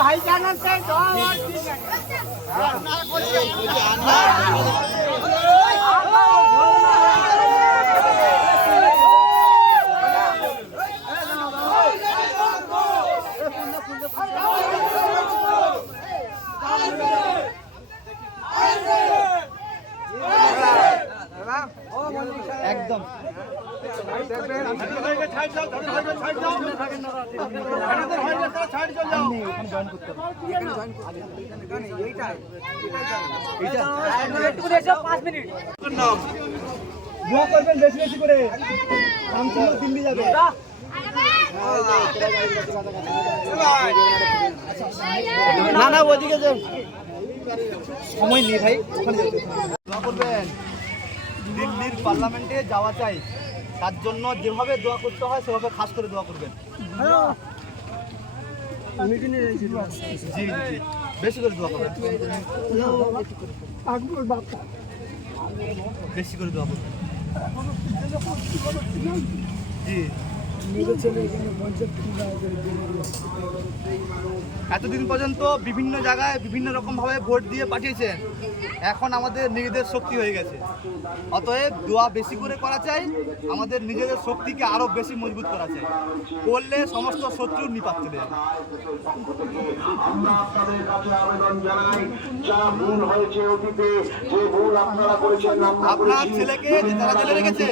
ভাই জানান একদম দোয়া করবেন বেশি বেশি করে, দিল্লি যাবে। না না ওদিকে যে সময় নেই ভাই, ওখানে দোয়া করবেন। দিল্লির পার্লামেন্টে যাওয়া চাই, তার জন্য যেভাবে দোয়া করতে হয় সেভাবে খাস করে দোয়া করবেন। জি জি বেশি করে দোয়া করবেন, বেশি করে দোয়া করবেন। জি এতদিন পর্যন্ত বিভিন্ন জায়গায় বিভিন্ন রকম ভাবে ভোট দিয়ে পাঠিয়েছেন, এখন আমাদের নিজেদের শক্তি হয়ে গেছে। অতএব দোয়া বেশি করে করা চাই, আমাদের নিজেদের শক্তিকে আরো বেশি মজবুত করা চাই, করলে সমস্ত শত্রুর নিপাত চলে যাবে। আপনার ছেলেকে যারা জেলে রেখেছে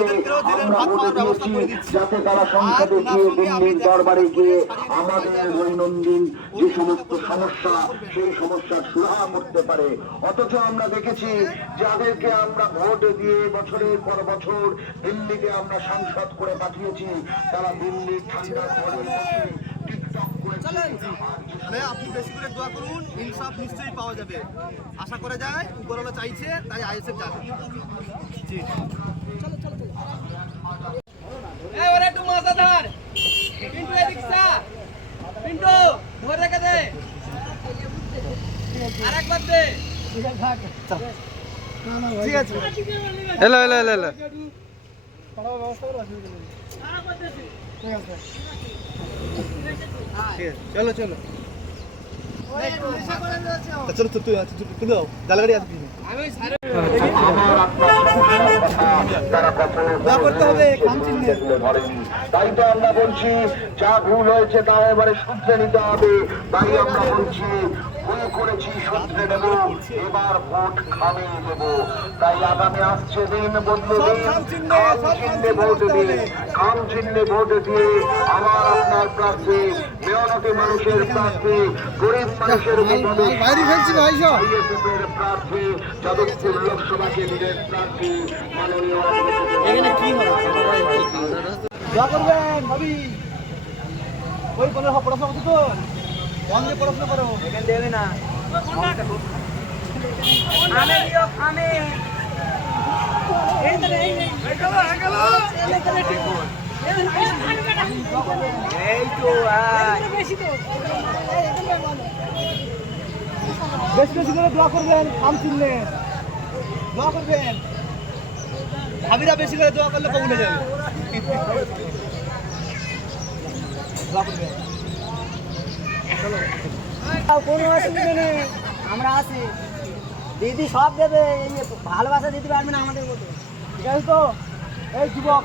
ওদেরকেও জেলের ভাত খাওয়ার ব্যবস্থা করে দিচ্ছি, যাতে তারা সংসদে গিয়ে দিল্লির দরবারে গিয়ে আমাদের দৈনন্দিন যে সমস্ত সমস্যা সেই সমস্যার সুরাহা করতে পারে। অথচ আমরা দেখেছি যাদেরকে আমরা ভোট দিয়ে বছরের পর বছর দিল্লিতে আমরা সাংসদ করে পাঠিয়েছি, তারা দিল্লির ঠান্ডা ঘরে বসে টিকটক করে। আপনি বেশি করে দোয়া করুন, ইনসাফ নিশ্চয়ই পাওয়া যাবে, আশা করে যায়। উপরওয়ালা চাইছে তাই আইএসএফ যাবে। জি ওরে একটু মজা ধর, পিন্টু এদিক যা, পিন্টু ধরে রেখে দে, আরেকবার দে। ঠিক আছে হ্যালো হ্যালো হ্যালো হ্যালো চলো চলো চলো তো তুই তুই দাও জালগাড়ি আসবি করতে হবে কাম চিহ্নে। তাই তো আমরা বলছি যা ভুল হয়েছে তা এবারে শুধরে নিতে হবে। তাই আমরা বলছি ভুল করেছি শুধরে নেব, এবার ভোট খামিয়ে দেব। তাই আগামী আসছে দিন বদলে দিন, খাম চিহ্নে ভোট দিন, খাম চিহ্নে ভোট দিয়ে আমার আপনার প্রার্থী, মেহনতি মানুষের প্রার্থী, গরিব মানুষের প্রার্থী, যাদবপুর লোকসভা কেন্দ্রের প্রার্থী মাননীয় দোয়া করবেন ভাবি। ওই কোনো পড়াশোনা করছো তো মন দিয়ে পড়াশোনা করো, এখানে দেবে না। বেশি বেশি করে দোয়া করবেন, কাম চিনলে দোয়া করবেন। ভাবিরা বেশি করে দোয়া করলে কমে যাবে। কোনো অসুবিধা নেই, আমরা আছি। দিদি সব দেবে, ভালোবাসা দিতে পারবে না আমাদের মতো। ঠিক আছে তো? এই যুবক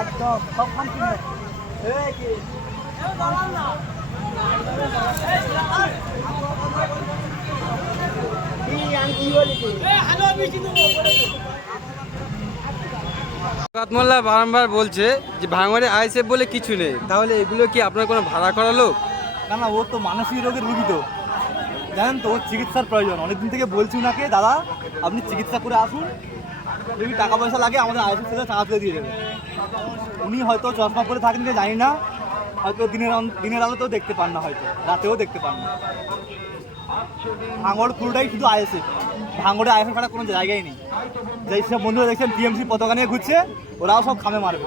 একদম সব খান কিনবে। মোল্লা বারংবার বলছে যে ভাঙড়ে আইএসএফ বলে কিছু নেই, তাহলে এগুলো কি আপনার কোনো ভাড়া করা লোক? না না, ও তো মানসিক রোগের রুগী, তো জানেন তো, ওর চিকিৎসার প্রয়োজন। অনেকদিন থেকে বলছি ওনাকে, দাদা আপনি চিকিৎসা করে আসুন, যদি টাকা পয়সা লাগে আমাদের আইএসএফ থেকে টাকা তুলে দিয়ে দেবে। উনি হয়তো চশমা পরে থাকেন যে জানি না, হয়তো দিনের আলোতেও দেখতে পান না, হয়তো রাতেও দেখতে পান না। ভাঙড় পুরোটাই শুধু আইএসএফ, ভাঙড়ে আইএসএফ ছাড়া কোনো জায়গায় নেই। যেই সব বন্ধুরা দেখছেন টিএমসি পতাকা নিয়ে ঘুরছে, ওরাও সব খামে মারবে।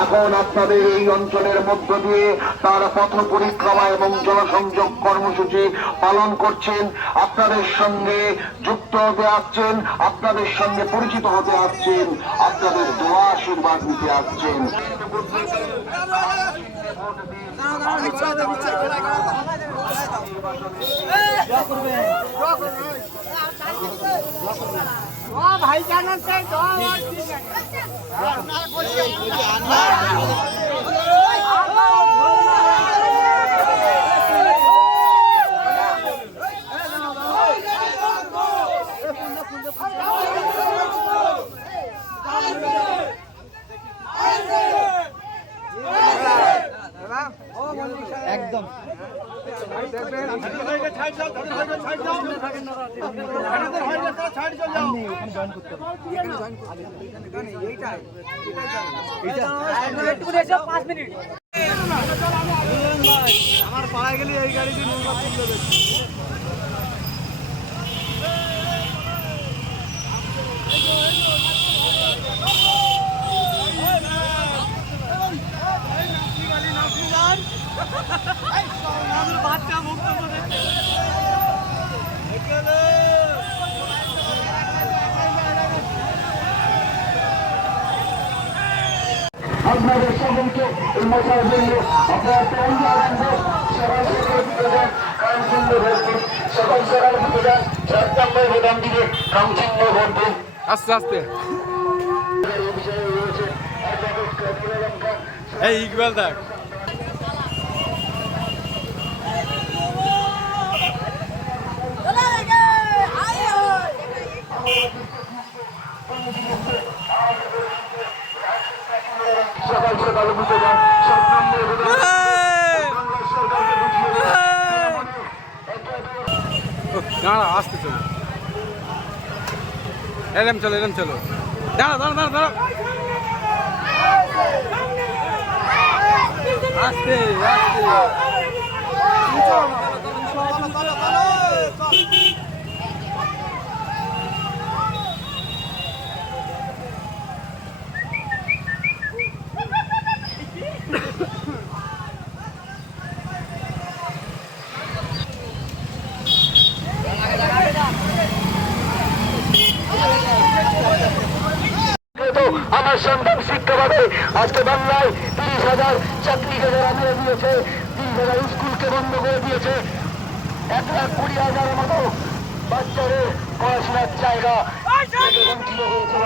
এখন আপনাদের এই অঞ্চলের মধ্য দিয়ে তার পথ পরিক্রমা এবং জনসংযোগ কর্মসূচি পালন করছেন। আপনাদের সঙ্গে যুক্ত হতে আসছেন, আপনাদের সঙ্গে পরিচিত হতে আসছেন, আপনাদের দোয়া আশীর্বাদ নিতে আসছেন। ভাই জানান একদম আমার পাড়ায় গেলে এই গাড়ি দিয়ে নোংরা তুলতে দেবে। বাচ্চা মুক্ত করে আপনাদের সকলকে এই মশার জন্য আপনারা তৈরি আনন্দ সবাই কামচিহ্ন ভর্তি সকল সকাল ভোটার 7 নম্বর ভোটার দিকে কামচিহ্ন ভর্তি। আস্তে আস্তে এই ইকবাল দেখ সকাল সকাল বুঝে যান 7 নম্বর ভোটার সরকারকে বুঝিয়ে দাঁড়া আসতে চলো এরম চলো দাঁড়া আস্তে আমার সন্তান শিক্ষা পাবে। আজকে বাংলায় 30,000 চাকরিকে যারা মেরে দিয়েছে, 30,000 স্কুলকে বন্ধ করে দিয়েছে, 1,20,000 মতো বাচ্চাদের পড়াশোনার জায়গা বঞ্চিত হয়েছে।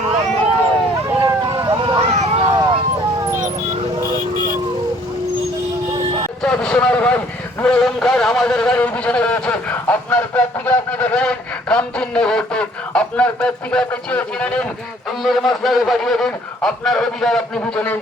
সোনার ভাই নুর আলম খান আমাদের গাড়ির পিছনে রয়েছে। আপনার প্রার্থীকে আপনি দেখেন খাম চিহ্নে ভোট দিন। আপনার প্রার্থীকে আপনি চেয়ে চিনে নিন, দিল্লির মাসলাকে পাঠিয়ে দিন। আপনার অধিকার আপনি বুঝে নিন।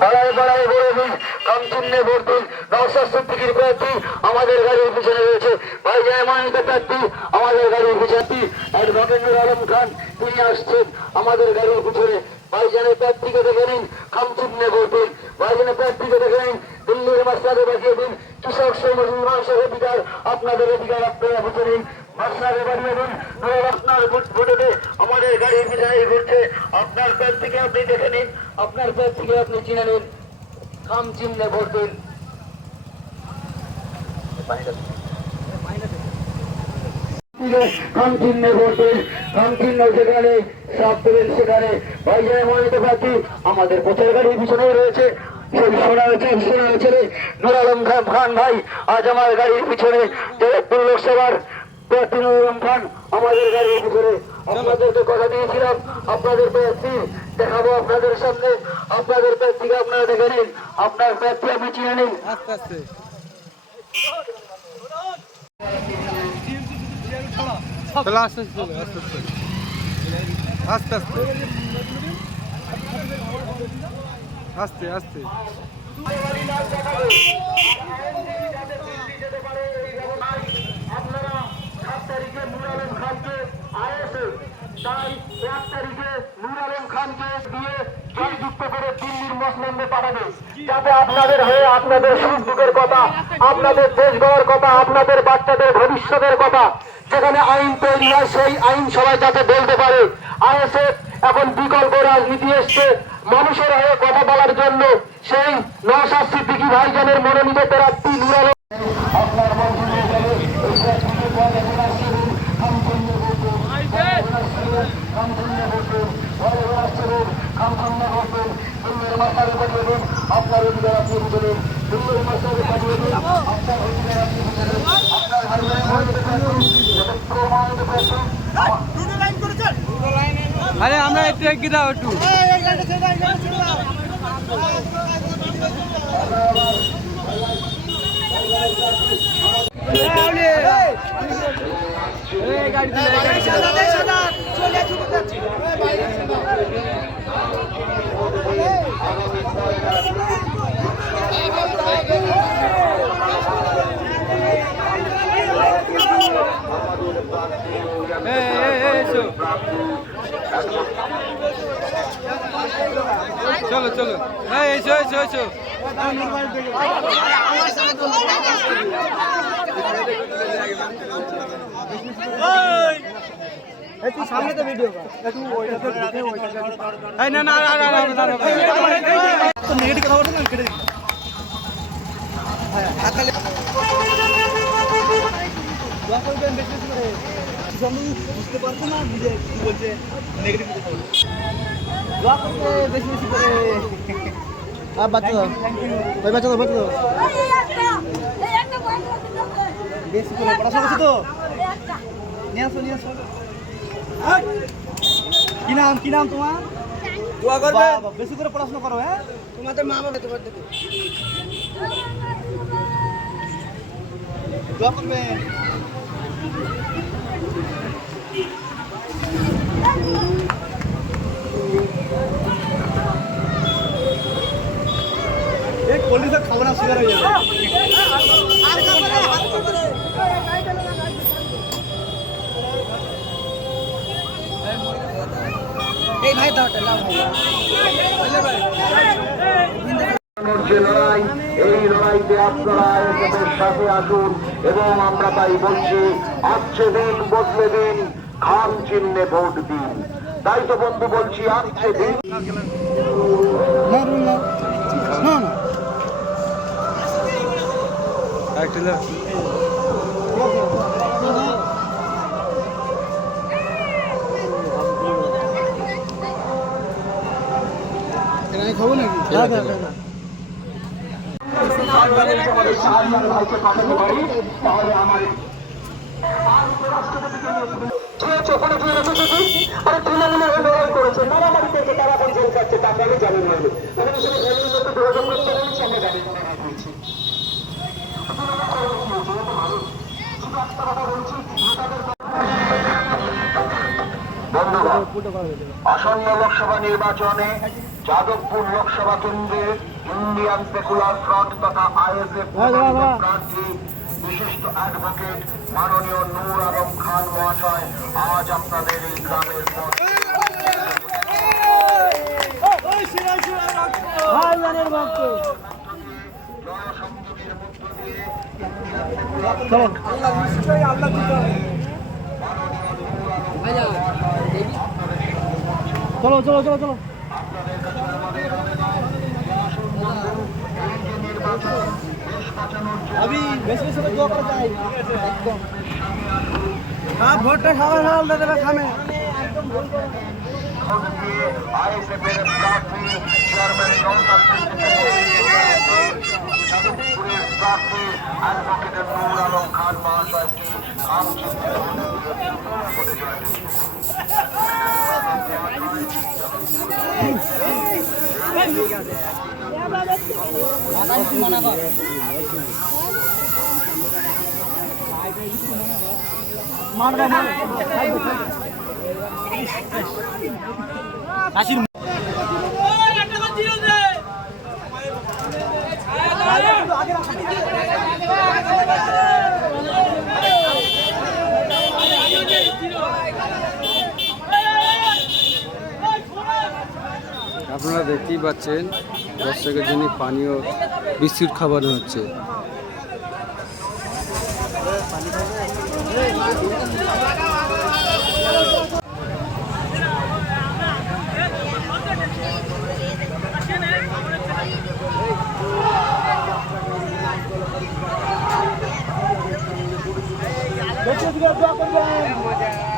পাড়ায় পাড়ায় বলে দিন খাম চিহ্নে ভোট দিন। নওশাদ সিদ্দিকীর প্রার্থী আমাদের গাড়ির পিছনে রয়েছে। ভাইজান মনোনীত প্রার্থী আমাদের গাড়ির পিছনে অ্যাডভোকেট নুর আলম খান তিনি আসছেন আমাদের গাড়ির পিছনে। ভাইজানের প্রার্থীকে দেখে নিন খাম চিহ্নে ভোট দিন। ভাইজানের প্রার্থীকে দেখে নিন, দিল্লির মাসলাকে পাঠিয়ে দিন। কৃষক শ্রমিক মানুষের অধিকার আপনাদের অধিকার আপনারা বুঝে নিন। মাসলাকে পাঠিয়ে দিন। আপনার ভোটে আমাদের গাড়ির পিছনে ঘুরছে। আপনার প্রার্থীকে আপনি দেখে নিন, আপনার প্রার্থীকে আপনি চিনে নিন, খাম চিহ্নে ভোট দিন। খাম চিহ্নে ভোট দিন। খাম চিহ্ন যেখানে সাপ দেবেন সেখানে। ভাইজানের মনোনীত প্রার্থী আমাদের পথের গাড়ির পিছনে রয়েছে। সোনার ছেলে নুর আলম খান ভাই আজ আমার গাড়ির পিছনে। লোকসভার প্রার্থী নুর আলম খান আমাদের গাড়ির পিছনে। আপনাদেরকে কথা দিয়েছিলাম আপনাদের প্রার্থী দেখাবো আপনাদের সামনে। আপনাদের প্রার্থীকে আপনারা দেখে নিন, আপনার প্রার্থী আপনি চিনে নিন। আস্তে আস্তে চলো আস্তে আস্তে আস্তে আপনারা 7 তারিখে নুর আলম খানকে আইএসএ তাই 1 তারিখে নুর আলম খানকে দিয়ে জয়যুক্ত করে দিল্লির মসলন্দে পাঠাবে, যাতে আপনাদের হয়ে আপনাদের সুখ-দুঃখের কথা, আপনাদের দেশ গড়ার কথা, আপনাদের বাচ্চাদের ভবিষ্যতের কথা যেখানে আইন তৈরি হয় সেই আইন সবাই যাতে বলতে পারে। আইএসএফ এখন বিকল্প রাজনীতি এসছে মানুষের হয়ে কথা বলার জন্য। সেই নওশাদ সিদ্দিকী ভাইজানের মনোনীত প্রার্থী নূর আলম আপনার মন্ত্রী হয়ে যাবে। আপনার অধিকার আপনি বুঝলেন, আপনার অধিকার আপনি বুঝলেন, আরে আমরা একটু এগিয়ে দাও একটু। চলো চলো, এসো এসো এসো। সামনে তো ভিডিও না না না না নেগেটিভ কথা বলছেন কেটে দিন। দোয়া করবেন বেশি বেশি করে। বুঝতে পারছো না নিজে কি বলছে, নেগেটিভ কথা বলছে। দোয়া করবে বেশি বেশি করে। আর বাচ্চা দাও, ওই বাচ্চা দাও, বাচ্চা দাও বেশি করে। পড়াশোনা করছো তো? নিয়ে আসো নিয়ে আসো। কি নাম কি নাম তোমার? দোয়া করবে বেশি করে পড়াশোনা করো। হ্যাঁ তোমাদের মা বাবা তোমার দেখো দোয়া করবেন। एक कोल्ड ड्रिंक खाओ ना, शुगर हो जाएगा। এই ভাই দাও লাও যে লড়াই, এই লড়াইতে আপনারা এদের সাথে আসুন এবং আমরা তাই বলছি, আসছে দিন বদলে দিন, খাম চিহ্নে ভোট দিন। তাই তো বন্ধু বলছি, আসছে দিন। না না একটু দাও। আমি খাবো নাকি? আসন্ন লোকসভা নির্বাচনে যাদবপুর লোকসভা কেন্দ্রে ইন্ডিয়ান সেকুলার ফ্রন্ট তথা আইএসএফ প্রার্থী বিশিষ্ট অ্যাডভোকেট মাননীয় নূর আলম খান মহাশয় আজ আপনাদের এই গ্রামের চলো চলো চলো চলো। अभी বেশি বেশি করে দোয়া করা যায় একদম। হ্যাঁ ভোটটা সবাই সবাই দেবে খামে। আইএসএফের প্রার্থী চেয়ারম্যান নওশাদ যাদবপুরের প্রার্থী অ্যাডভোকেট নূর আলম খান মহাশয়কে খাম চিহ্নে আপনারা দেখতেই পাচ্ছেন দর্শকের জন্য পানীয় বিস্কুট খাওয়ানো হচ্ছে।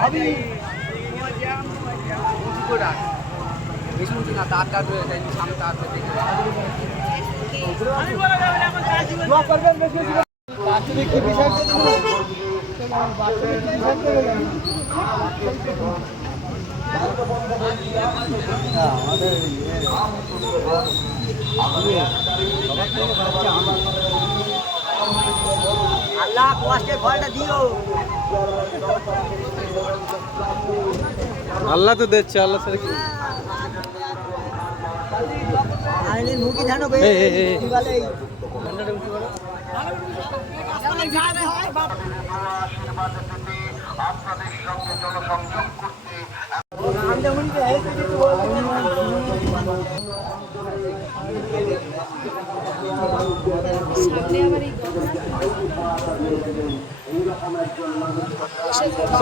ভাবি বেশি উঁচু না, তার রয়েছে সামনে তার দোয়া করবেন বেশি বেশি করে। বাচ্চাদের কি বিষয় দেবো? বাচ্চাদের কি বিষয় দেবো? আল্লাহ কষ্টের ফলটা দিও। আল্লাহ তো দিচ্ছে, আল্লাহ ছাড়া কি? আইনের মুখি ধানো এই, এই, এই। কি বলে এই? আশীর্বাদ পেতে আপনাদের সঙ্গে জনসংযোগ করতে সামনে আবার এই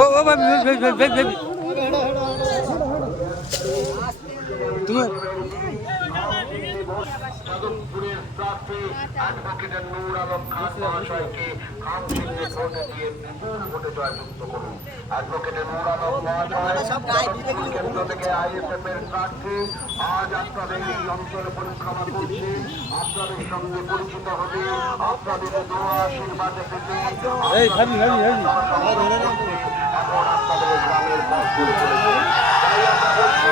ও ভাবি তুমি যাদবপুরের প্রার্থী অ্যাডভোকেট নূর আলম খান মহাশয়কে খাম চিহ্নে ভোট দিয়ে বিপুল ভোটে জয়যুক্ত করুন। অ্যাডভোকেট নূর আলম মহাশয় যাদবপুর কেন্দ্র থেকে আইএসএফ এর প্রার্থী আজ আপনাদের এই অঞ্চল পরিক্রমা করছে। আপনাদের সঙ্গে পরিচিত হতে, আপনাদের দোয়া আশীর্বাদে পেতে এই ভাবি এখন আপনাদের গ্রামের পথ করে চলেছে। তাই আমরা বলছি,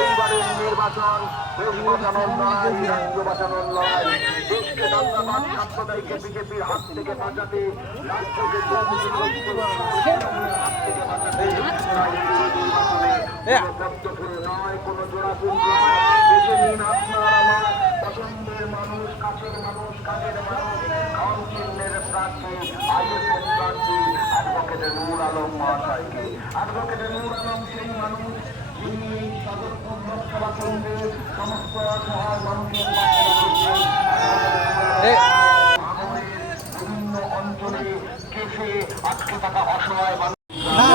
এইবারের নির্বাচন দেশ বাঁচানোর লড়াই, রাজ্য বাঁচানোর লড়াই। দেশকে দাঙ্গাবাদ ছাত্রদেরকে বিজেপির হাত থেকে বাঁচাতে, রাজ্যকে দুর্নীতিগ্রস্ত হাত থেকে বাঁচাতে, তাই এই নির্বাচনে কোনো পদ্মফুল নয়, কোনো জোড়াফুল নয়, বেছে নিন আপনার আমার পছন্দের মানুষ, কাছের মানুষ, কাজের মানুষ, খাম চিহ্নের প্রার্থী, আইএসএফ প্রার্থী অ্যাডভোকেট নূর আলম মহাশয়কে। অ্যাডভোকেট নূর আলম সেই মানুষ যিনি এই যাদবপুর লোকসভা কেন্দ্রের সমস্ত অসহায় মানুষের পাশে দাঁড়িয়েছেন। ভাঙড়ের বিভিন্ন অঞ্চলে কেসে আটকে থাকা অসহায় মানুষ না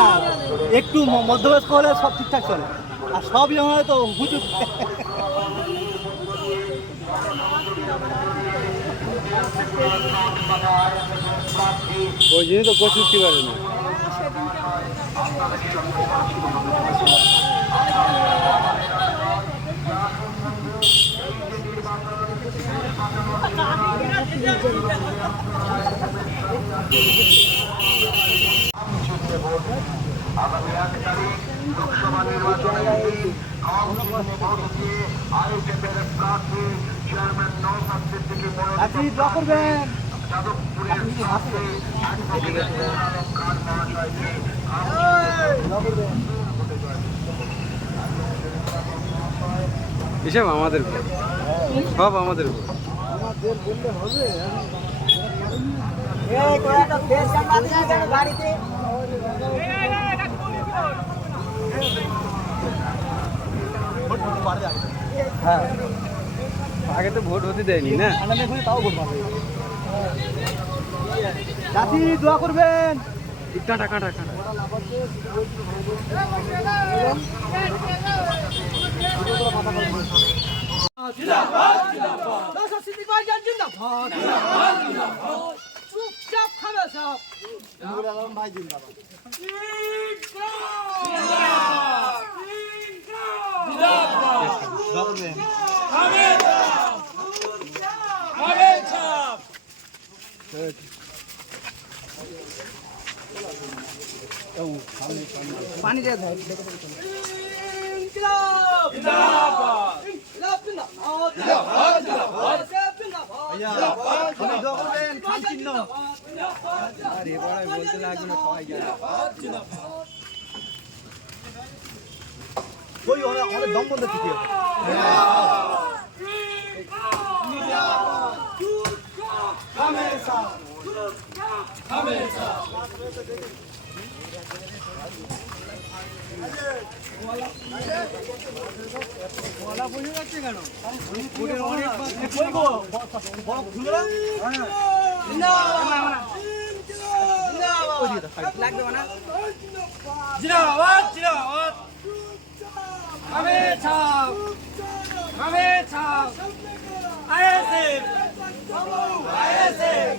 একটু মধ্যবয়স্ক হলে সব ঠিকঠাক চলে, আর সব ইয়ে হয় তো হুজুক। ওই জন্য তো কোচ উঠতে পারে না। আগামী 1 তারিখ লোকসভা নির্বাচনের দিন খাম চিহ্নে ভোট দিয়ে আইএসএফের প্রার্থী চেয়ারম্যান নওশাদ সিদ্দিকী আপনি দোয়া করবেন। যাদবপুরের প্রার্থী অ্যাডভোকেট নূর আলম খান মহাশয়কে এসব আমাদের ভোট, সব আমাদের ভোট। এই তোরা একটা ফেস ক্যামেরা দিয়ে কেন গাড়িতে? হ্যাঁ আগে তো ভোট হতে দেয়নি না। ঠান্ডা মেঘ হলে তাও ভোট পাবে। জাতি দোয়া করবেন। কাটা কাটা কাটা। ভাই জিন্দাবাদ। দোয়া করবেন। পানি দিয়ে দেয়। বলতে লাগবে না, সবাই জানে। ওই অনেক দম বন্ধ ঠিক আছে। জিন্দাবাদ জিন্দাবাদ। আমি ছাপ আমি ছাপ আইএসএফ আইএসএফ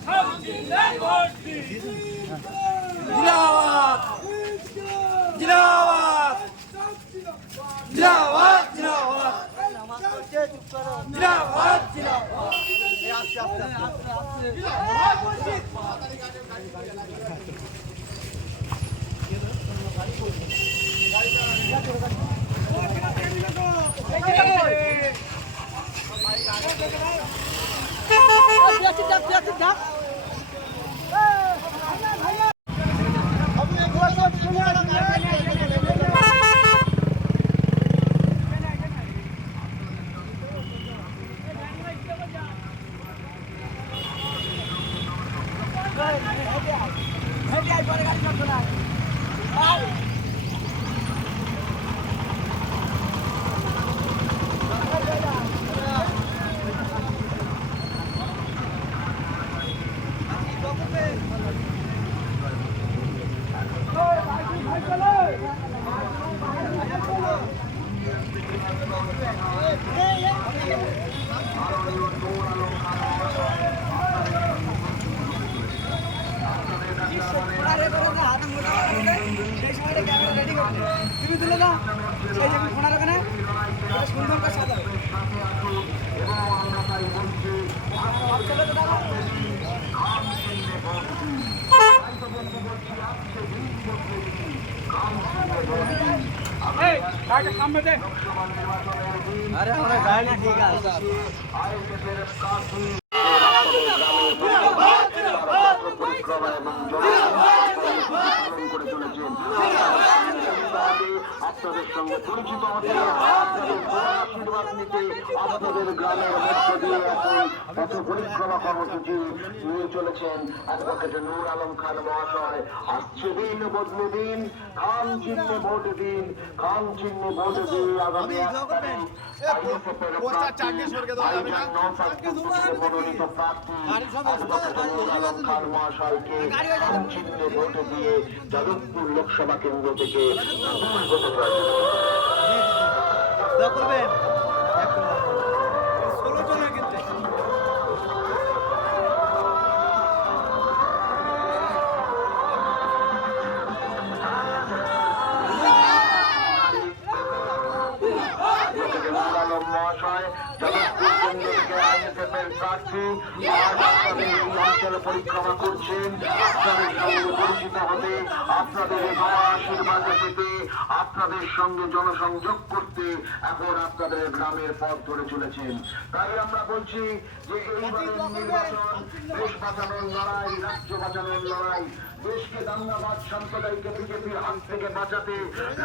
জিন্দাবাদ জিন্দাবাদ জিন্দাবাদ জিন্দাবাদ জিন্দাবাদ তুমি তুলে দাও সেই যে ফোনার ওখানে সুন্দর করে সাজাবে আরে আমরা গাড়ি ঠিক আছে আপনাদের সঙ্গে পরিচিত হতে আশীর্বাদ নিতে আপনাদের গ্রামের মধ্য দিয়ে এখন পথ পরিক্রমা কর্মসূচি নিয়ে চলেছেন অ্যাডভোকেট নূর আলম খান মহাশয়। আসছে দিন বদলে দিন, খান চিহ্নে ভোট দিন, খান চিহ্নে ভোট দিন। আগামী 1 তারিখ আইএসএফের প্রার্থী ভাইজান নওশাদ সিদ্দিকীর মনোনীত প্রার্থী অ্যাডভোকেট নূর আলম খান মহাশয়কে খান চিহ্নে ভোট দিয়ে যাদবপুর লোকসভা কেন্দ্র থেকে করবেন 16 জনের কিন্তু মহাশয় যাদবপুর কেন্দ্র থেকে আইএসএফের প্রার্থী আজ আপনাদের এই অঞ্চলে পরিক্রমা করছেন। আপনাদের সঙ্গে পরিচিত হতে, আপনাদের আশীর্বাদ পেতে, আপনাদের সঙ্গে জনসংযোগ করতে এখন আপনাদের গ্রামের পথ ধরে চলেছেন। তাই আমরা বলছি যে এইবারের নির্বাচন দেশ বাঁচানোর লড়াই, রাজ্য বাঁচানোর লড়াই। দেশকে দাঙ্গাবাদ সাম্প্রদায়িক বিজেপির হাত থেকে বাঁচাতে,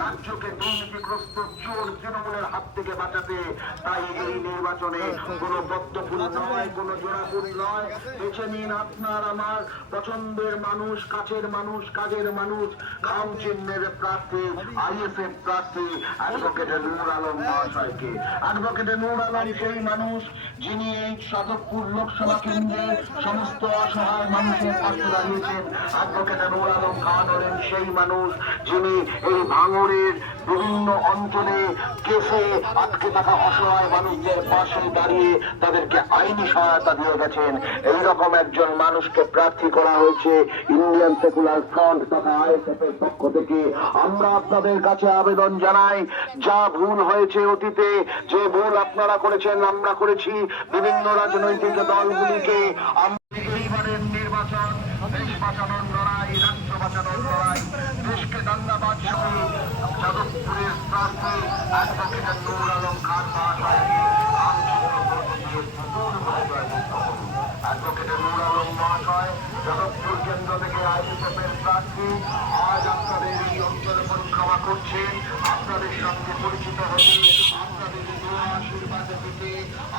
রাজ্যকে দুর্নীতিগ্রস্ত চোর তৃণমূলের হাত থেকে বাঁচাতে। তাই এই নির্বাচনে কোনো বদ্ধফুল নয়, কোনো জোড়াফুল নয়। বেছে নিন আপনার আমার পছন্দের মানুষ, কাছের মানুষ, কাজের মানুষ, খাম চিহ্নের প্রার্থী, আইএসএফ প্রার্থী অ্যাডভোকেট নূর আলম মহাশয়কে। অ্যাডভোকেট নূর আলম সেই মানুষ যিনি এই যাদবপুর লোকসভা কেন্দ্রে সমস্ত অসহায় মানুষের পাশে দাঁড়িয়েছেন। অ্যাডভোকেট নূর আলম খান হলেন সেই মানুষ যিনি এই ভাঙড়ের বিভিন্ন অঞ্চলে কেসে আটকে থাকা অসহায় মানুষদের পাশে দাঁড়িয়ে তাদেরকে আইনি সহায়তা দিয়ে গেছেন। এইরকম একজন মানুষকে প্রার্থী করা হয়েছে ইন্ডিয়ান সেকুলার ফ্রন্ট তথা আইএসএফ এর পক্ষ থেকে। আমরা আপনাদের কাছে আবেদন জানাই, যা ভুল হয়েছে অতীতে, যে ভুল আপনারা করেছেন, আমরা করেছি, বিভিন্ন রাজনৈতিক দলগুলিকে এইবারের নির্বাচন দেশ বাঁচানোর লড়াই, রাজ্য বাঁচানোর লড়াই। দেশকে দাঙ্গাবাদ সহ যাদবপুরের প্রার্থী অ্যাডভোকেট নূর আলম খান মহাশয়কে অ্যাডভোকেট নূর আলম মহাশয় যাদবপুর কেন্দ্র থেকে আইএসএফের প্রার্থী আজ আপনাদের এই অঞ্চলে পরিক্রমা করছেন। আপনাদের সঙ্গে পরিচিত হতে, আপনাদের আশীর্বাদ পেতে,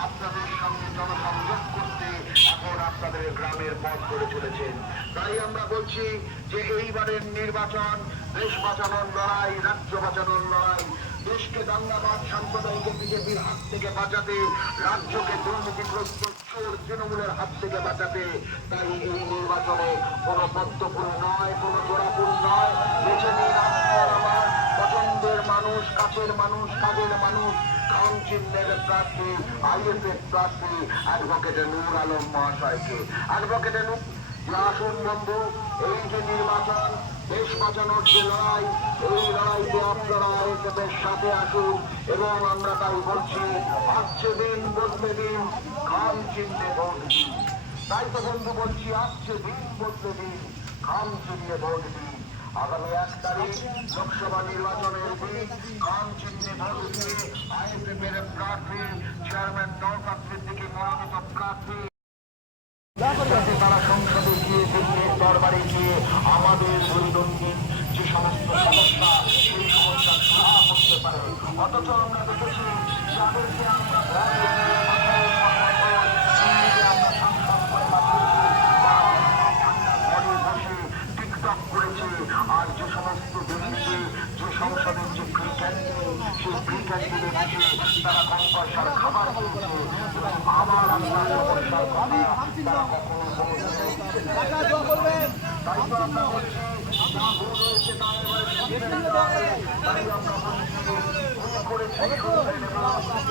আপনাদের সঙ্গে জনসংযোগ করতে এখন আপনাদের গ্রামের পথ ধরে চলেছেন। তাই আমরা বলছি যে এইবারের নির্বাচন দেশ বাঁচানোর লড়াই, রাজ্য বাঁচানোর লড়াই। দেশকে দাঙ্গাবাদ সাম্প্রদায়িক বিজেপির হাত থেকে বাঁচাতে, রাজ্যকে দুর্নীতিগ্রস্ত চোর তৃণমূলের হাত থেকে বাঁচাতে। তাই এই নির্বাচনে কোনো পদ্মফুল নয়, কোনো জোড়াফুল নয়। বেছে নিন আপনার আমার পছন্দের মানুষ, কাছের মানুষ, কাজের মানুষ, খাম চিহ্নের প্রার্থী, আইএসএফ প্রার্থী অ্যাডভোকেট নূর আলম মহাশয়কে। অ্যাডভোকেট নূর, আসুন বন্ধু, এই যে নির্বাচন, দেশ বাঁচানোর যে লড়াই, এই লড়াইতে আপনারা আইএসএফের সাথে আসুন এবং আমরা তাই বলছি, আসছে দিন বদলে দিন, খাম চিহ্নে ভোট দিন। তাই তো বন্ধু বলছি, আসছে দিন বদলে দিন, খাম চিহ্নে ভোট দিন। আগামী 1 তারিখ লোকসভা নির্বাচনের দিন খাম চিহ্নে ভোট দিয়ে আইএসএফের প্রার্থী চেয়ারম্যান নওশাদ সিদ্দিকী মনোনীত প্রার্থী যাতে তারা সংসদে গিয়ে দিল্লির দরবারে গিয়ে আমাদের দৈনন্দিন যে সমস্ত সমস্যা, সেই সমস্যার সমাধান করতে পারে। অথচ আমরা দেখেছি যাদেরকে আমরা টিকটক করেছে, আর যে সমস্ত দিল্লিতে যে সংসদের যে ফ্রি ক্যান্টিন, সেই ফ্রি ক্যান্টিনে বসে তারা কম পয়সার খাবার খেয়েছে এবং আমার আপনার সমস্যার কথা তারা কখনো তাই তো আমরা বলছি, যা ভুল হয়েছে তা এবারে শুধরে নিতে হবে। তাই আমরা বলছি, ভুল করেছি শুধরে নেব,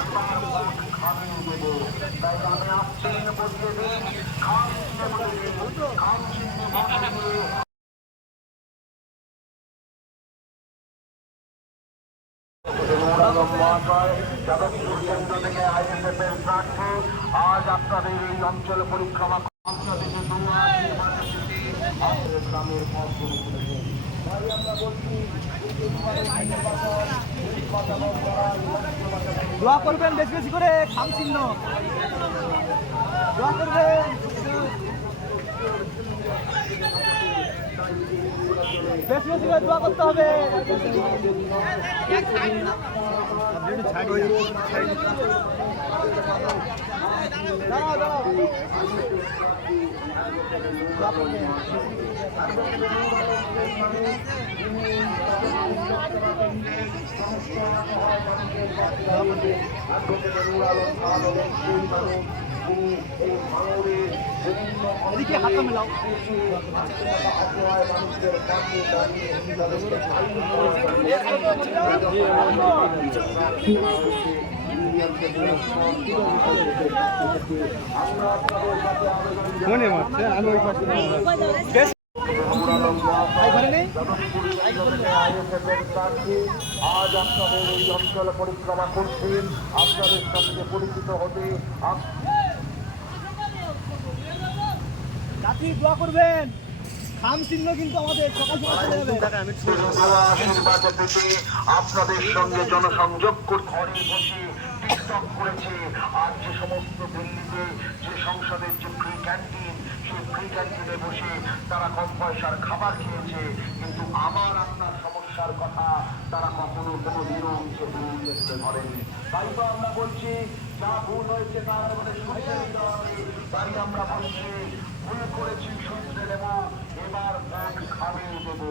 এবার ভোট খামিয়ে দেবো। তাই আমি আসছি বদলে দিন, খাম চিহ্নে বদলে দিন, খাম চিহ্নে বদলে দিয়ে যাদবপুর কেন্দ্র থেকে আইএসএফের প্রার্থী আজ আপনাদের এই অঞ্চল পরিক্রমা আপনাদের গ্রামের পথ করে তুলেছেন। তাই আমরা বলছি, দোয়া করবেন বেশি বেশি করে, খাম চিহ্ন দোয়া করবেন, বেশি বেশি করে দোয়া করতে হবে। দাঁড়াও দাঁড়াও, দোয়া করবেন। এদিকে হাতটা মেলাও। মনে মারছে, আমি ওই পাশে বেশ ভাই ঘরে নেই। আজ আপনাদের এই অঞ্চল পরিক্রমা করছেন, আপনাদের সঙ্গে পরিচিত হতে জাতি দোয়া করবেন, খাম চিহ্ন কিন্তু আমাদের সকাল সকাল চলে যাবে। আশীর্বাদ পেতে আপনাদের সঙ্গে জনসংযোগ করতে ঘরে বসে টিকটক করেছে। আর যে সমস্ত দিল্লিতে যে সংসদের যে ফ্রি ক্যান্টিন, সেই ফ্রি ক্যান্টিনে বসে তারা কম পয়সার খাবার খেয়েছে, কিন্তু আমার আপনার সমস্যার কথা তারা কখনো কোনো দিনও চোখে তুলে ধরেনি। তাই তো আমরা বলছি, যা ভুল হয়েছে তার মানে শুধরে নিতে হবে। তাই আমরা বলছি, ভুল করেছি শুধরে নেব, এবার ভোট খামিয়ে দেব।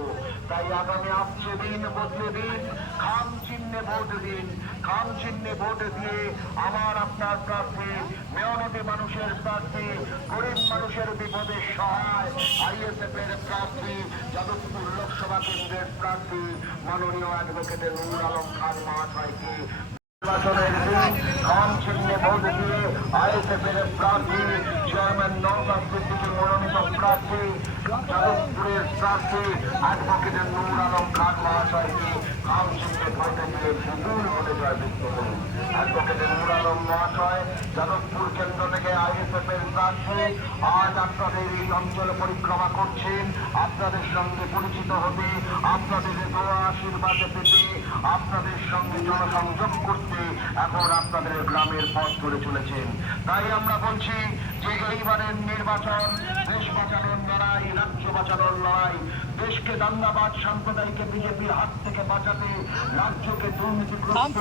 তাই আগামী আসছে দিন বদলে দিন, খাম চিহ্নে ভোট দিন। খাম চিহ্নে ভোট দিয়ে আমার আপনার প্রার্থী, মেয়নতি মানুষের প্রার্থী, গরিব মানুষের বিপদে সহায় আইএসএফের প্রার্থী, যাদবপুর লোকসভা কেন্দ্রের প্রার্থী মাননীয় অ্যাডভোকেট নূর আলম খান মহাশয়কে নির্বাচনের দিন খাম চিহ্নে ভোট দিয়ে আইএসএফের প্রার্থী চেয়ারম্যান নওশাদ সিদ্দিকী মনোনীত প্রার্থী, যাদবপুরের প্রার্থী অ্যাডভোকেট নূর আলম খান মহাশয়কে খাম চিহ্নে ভোট দিয়ে বিপুল ভোটে জয়যুক্ত করুন। অ্যাডভোকেট নূর আলম মহাশয়, যাদবপুর কেন্দ্র থেকে আইএসএফের প্রার্থী আজ আপনাদের এই অঞ্চল পরিক্রমা করছেন, আপনাদের সঙ্গে পরিচিত হতে, আপনাদের দোয়া আশীর্বাদ পেতে, আপনাদের সঙ্গে জনসংযোগ করতে এখন আপনাদের গ্রামের পথ ধরে চলেছেন। তাই আমরা বলছি যে এইবারের নির্বাচন দেশ বাঁচানোর লড়াই, রাজ্য বাঁচানোর লড়াই। দেশকে দাঙ্গাবাজ সাম্প্রদায়িক বিজেপির হাত থেকে বাঁচাতে, রাজ্যকে দুর্নীতিগ্রস্ত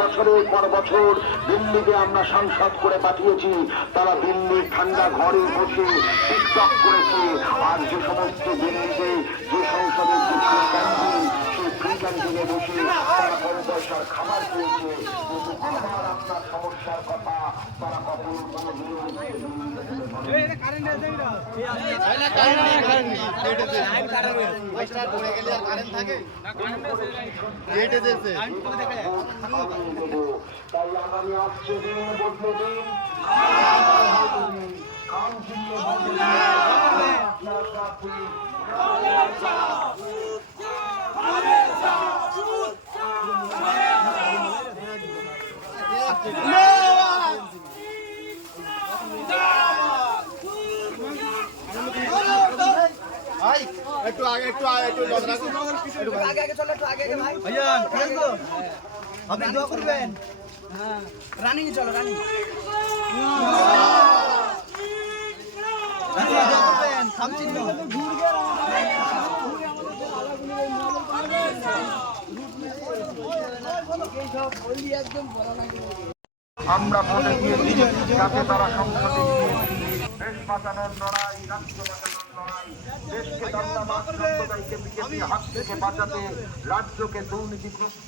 বছরের পর বছর দিল্লিতে আমরা সাংসদ করে পাঠিয়েছি, তারা দিল্লির ঠান্ডা ঘরে বসে টিকটক করেছে। আর যে সমস্ত দিল্লিতে যে সংসদের যে ফ্রি ক্যান্টিন, সেই ফ্রি ক্যান্টিনে বসে তারা কম পয়সার খাবার পেয়েছে, কিন্তু আমার আপনার সমস্যার কথা তারা কখনো কোনোদিন তাই আগামী আসছে দিন বদলে দিন, কাম চিহ্ন বদলে দিন, আপনার প্রার্থী ভাইজান ঠিক আছে তো? আপনি দোয়া করবেন। রানিং চলো রানিং রানী দোয়া করবেন, খাম চিহ্ন। আমরা ভোটে দিয়েছি যাতে তারা সংসদে গিয়েছি দেশ বাঁচানোর লড়াই, রাজ্য বাঁচানোর লড়াই, দেশকে দাঙ্গাবাজ সম্প্রদায়কে বিজেপির হাত থেকে বাঁচাতে, রাজ্যকে দুর্নীতিগ্রস্ত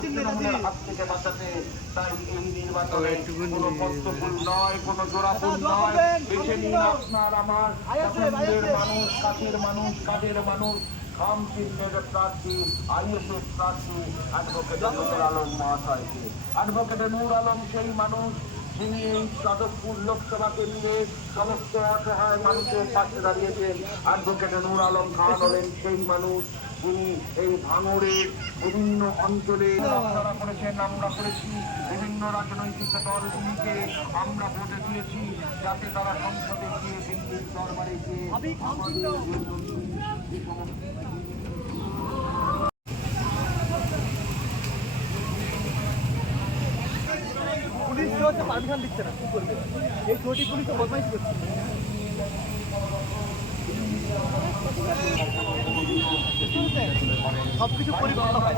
তৃণমূলের হাত থেকে বাঁচাতে। তাই এই নির্বাচনে কোনো পদ্মফুল নয়, কোনো জোড়াফুল নয়, বেছে নিন আপনার আমার পছন্দের মানুষ, কাছের মানুষ, কাজের মানুষ, খাম চিহ্নের প্রার্থী, আইএসএফ প্রার্থী অ্যাডভোকেট নূর আলম মহাশয়কে। অ্যাডভোকেট নূর আলম সেই মানুষ যিনি এই যাদবপুর লোকসভা কেন্দ্রে সমস্ত অসহায় মানুষের পাশে দাঁড়িয়েছেন। অ্যাডভোকেট নূর আলম খান হলেন সেই মানুষ যিনি এই ভাঙড়ের বিভিন্ন অঞ্চলে আপনারা করেছেন, আমরা করেছি, বিভিন্ন রাজনৈতিক দলগুলিকে আমরা ভোটে দিয়েছি যাতে তারা সংসদে গিয়ে দিল্লির দরবারে গিয়ে আমাদের এই সমস্ত পুলিশ তো হচ্ছে পারমিশন দিচ্ছে না, কি করবে? এই ছোটি পুলিশ তো বদমাইশ করছে। সবকিছু পরিকল্পনা হয়।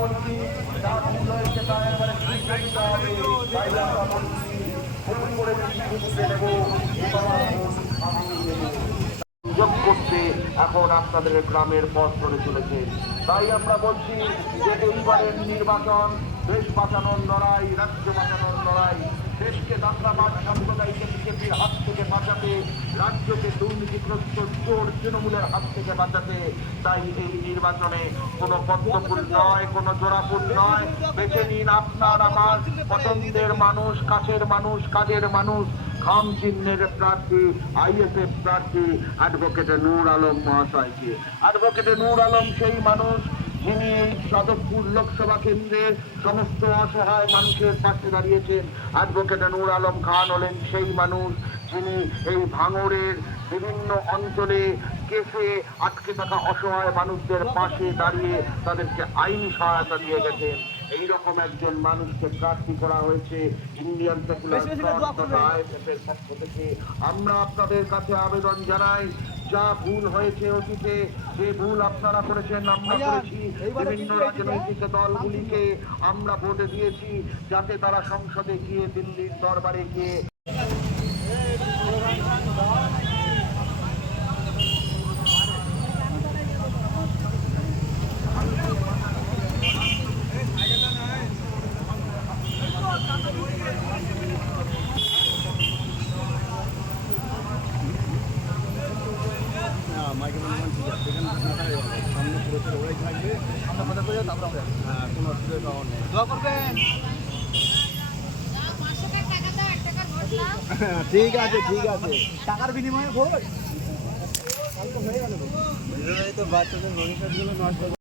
যোগ করতে এখন আপনাদের গ্রামের পথ ধরে চলেছে। তাই আমরা বলছি যে এইবারের নির্বাচন দেশ বাঁচানোর লড়াই, রাজ্য বাঁচানোর লড়াই, দেশকে দাঙ্গাবাজ সম্প্রদায়কে বিজেপির হাত থেকে বাঁচাতে, রাজ্যকে দুর্নীতিগ্রস্ত চোর তৃণমূলের হাত থেকে বাঁচাতে। তাই এই নির্বাচনে কোনো পদ্মফুল নয়, কোনো জোড়াফুল নয়, বেছে নিন আপনার আমার পছন্দের মানুষ, কাছের মানুষ, কাজের মানুষ, খাম চিহ্নের প্রার্থী, আইএসএফ প্রার্থী অ্যাডভোকেট নূর আলম মহাশয়কে। অ্যাডভোকেট নূর আলম সেই মানুষ যিনি এই যাদবপুর লোকসভা কেন্দ্রের সমস্ত অসহায় মানুষের পাশে দাঁড়িয়েছেন। অ্যাডভোকেট নূর আলম খান হলেন সেই মানুষ যিনি এই ভাঙড়ের বিভিন্ন অঞ্চলে কেসে আটকে থাকা অসহায় মানুষদের পাশে দাঁড়িয়ে তাদেরকে আইনি সহায়তা দিয়ে গেছেন। এইরকম একজন মানুষকে প্রার্থী করা হয়েছে ইন্ডিয়ান সেকুলার আইএসএফের পক্ষ থেকে। আমরা আপনাদের কাছে আবেদন জানাই, যা ভুল হয়েছে অতীতে, যে ভুল আপনারা করেছেন আমরা করেছি, বিভিন্ন রাজনৈতিক দলগুলিকে আমরা ভোটে দিয়েছি যাতে তারা সংসদে গিয়ে দিল্লির দরবারে গিয়ে দোয়া করবেন। ঠিক আছে ঠিক আছে টাকার বিনিময়ে ভোট। তো বাচ্চাদের ভবিষ্যৎগুলো নষ্ট